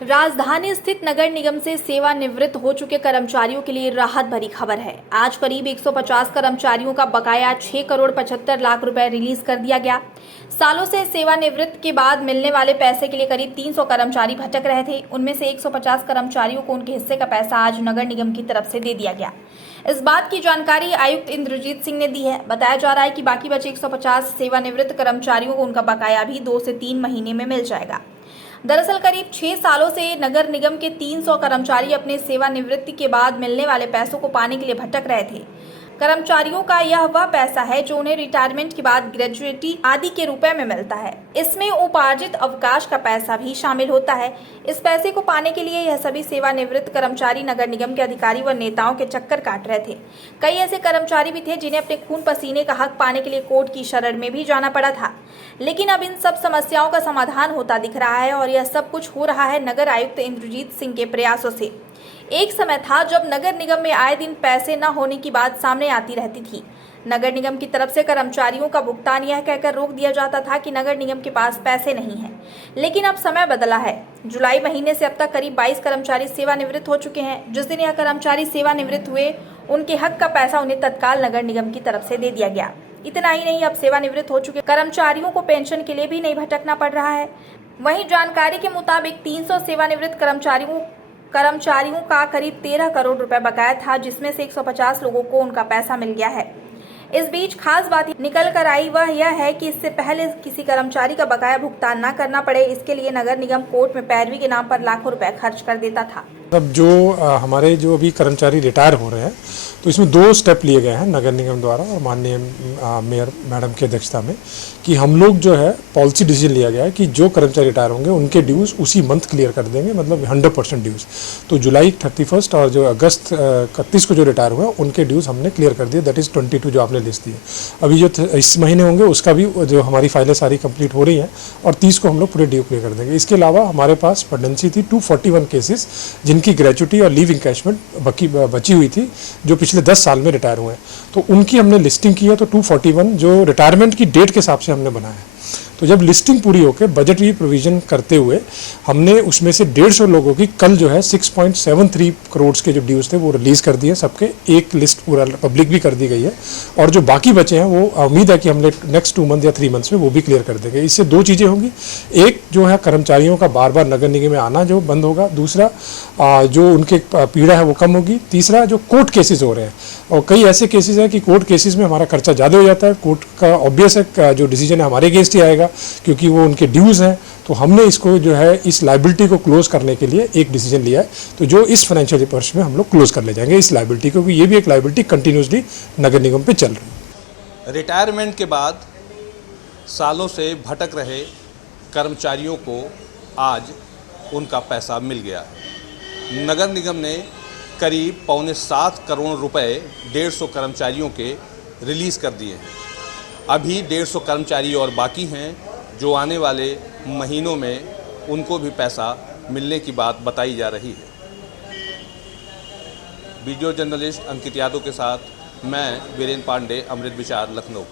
राजधानी स्थित नगर निगम से सेवानिवृत्त हो चुके कर्मचारियों के लिए राहत भरी खबर है। आज करीब 150 कर्मचारियों का बकाया 6 करोड़ 75 लाख रुपए रिलीज कर दिया गया। सालों से सेवानिवृत्त के बाद मिलने वाले पैसे के लिए करीब 300 कर्मचारी भटक रहे थे। उनमें से 150 कर्मचारियों को उनके हिस्से का पैसा आज नगर निगम की तरफ से दे दिया गया। इस बात की जानकारी आयुक्त इंद्रजीत सिंह ने दी है। बताया जा रहा है कि बाकी बचे 150 सेवानिवृत्त कर्मचारियों को उनका बकाया भी 2 से 3 महीने में मिल जाएगा। दरअसल करीब 6 सालों से नगर निगम के 300 कर्मचारी अपने सेवानिवृत्ति के बाद मिलने वाले पैसों को पाने के लिए भटक रहे थे। कर्मचारियों का यह वह पैसा है जो उन्हें रिटायरमेंट के बाद ग्रेजुएटी आदि के रुपए में मिलता है। इसमें उपार्जित अवकाश का पैसा भी शामिल होता है। इस पैसे को पाने के लिए यह सभी सेवानिवृत्त कर्मचारी नगर निगम के अधिकारी व नेताओं के चक्कर काट रहे थे। कई ऐसे कर्मचारी भी थे जिन्हें अपने खून पसीने का हक पाने के लिए कोर्ट की शरण में भी जाना पड़ा था। लेकिन अब इन सब समस्याओं का समाधान होता दिख रहा है और यह सब कुछ हो रहा है नगर आयुक्त इंद्रजीत सिंह के प्रयासों से। एक समय था जब नगर निगम में आए दिन पैसे न होने की बात सामने आती रहती थी। नगर निगम की तरफ से कर्मचारियों का भुगतान यह कहकर रोक दिया जाता था कि नगर निगम के पास पैसे नहीं हैं। लेकिन अब समय बदला है। जुलाई महीने से अब तक करीब 22 कर्मचारी सेवानिवृत्त हो चुके हैं। जिस दिन यह कर्मचारी सेवानिवृत्त हुए, उनके हक का पैसा उन्हें तत्काल नगर निगम की तरफ से दे दिया गया। इतना ही नहीं, अब सेवानिवृत्त हो चुके कर्मचारियों को पेंशन के लिए भी नहीं भटकना पड़ रहा है। वहीं जानकारी के मुताबिक 300 सेवानिवृत्त कर्मचारियों का करीब 13 करोड़ रुपए बकाया था, जिसमें से 150 लोगों को उनका पैसा मिल गया है। इस बीच खास बात निकल कर आई वह यह है कि इससे पहले किसी कर्मचारी का बकाया भुगतान न करना पड़े, इसके लिए नगर निगम कोर्ट में पैरवी के नाम पर लाखों रुपए खर्च कर देता था। अब जो हमारे जो अभी कर्मचारी रिटायर हो रहे हैं, तो इसमें 2 स्टेप लिए गए हैं नगर निगम द्वारा और माननीय मेयर मैडम की अध्यक्षता में, कि हम लोग जो है पॉलिसी डिसीजन लिया गया है कि जो कर्मचारी रिटायर होंगे उनके ड्यूज़ उसी मंथ क्लियर कर देंगे, मतलब 100% ड्यूज़। तो जुलाई 31 और जो अगस्त 31 को जो रिटायर हुए उनके ड्यूज़ हमने क्लियर कर दिए, दैट इज़ 22 जो आपने लिस्ट दी है। अभी जो इस महीने होंगे उसका भी जो हमारी फाइलें सारी कंप्लीट हो रही हैं और 30 को हम लोग पूरे ड्यू क्लियर कर देंगे। इसके अलावा हमारे पास पेंडेंसी थी 241 केसेस जिनकी ग्रेचुटी और लीव इंकैशमेंट बची हुई थी, जो पिछले 10 साल में रिटायर हुए हैं। तो उनकी हमने लिस्टिंग की है, तो 241 जो रिटायरमेंट की डेट के हिसाब से हमने बनाया है। तो जब लिस्टिंग पूरी होकर बजटरी प्रोविजन करते हुए हमने उसमें से 150 लोगों की कल जो है 6.73 करोड़ के जो ड्यूज थे वो रिलीज़ कर दिए सबके। एक लिस्ट पूरा पब्लिक भी कर दी गई है और जो बाकी बचे हैं वो उम्मीद है कि हमने नेक्स्ट 2 मंथ या 3 मंथ्स में वो भी क्लियर कर देंगे। इससे 2 चीज़ें होंगी, एक जो है कर्मचारियों का बार बार नगर निगम में आना जो बंद होगा, दूसरा जो उनके पीड़ा है वो कम होगी, तीसरा जो कोर्ट केसेस हो रहे हैं और कई ऐसे केसेस हैं कि कोर्ट केसेस में हमारा खर्चा ज़्यादा हो जाता है। कोर्ट का ऑब्वियस है जो डिसीजन है हमारे अगेंस्ट ही आएगा क्योंकि वो उनके ड्यूज़ हैं। तो हमने इसको जो है इस लायबिलिटी को क्लोज करने के लिए एक डिसीजन लिया है, तो जो इस फाइनेंशियल वर्ष में हम लोग क्लोज कर ले जाएंगे इस लायबिलिटी, क्योंकि ये भी एक लायबिलिटी कंटिन्यूसली नगर निगम पे चल रही है। रिटायरमेंट के बाद सालों से भटक रहे कर्मचारियों को आज उनका पैसा मिल गया है। नगर निगम ने करीब 6.25 करोड़ रुपए 150 कर्मचारियों के रिलीज़ कर दिए हैं। अभी 150 कर्मचारी और बाकी हैं जो आने वाले महीनों में उनको भी पैसा मिलने की बात बताई जा रही है। वीडियो जर्नलिस्ट अंकित यादव के साथ मैं वीरेंद्र पांडे, अमृत विचार, लखनऊ।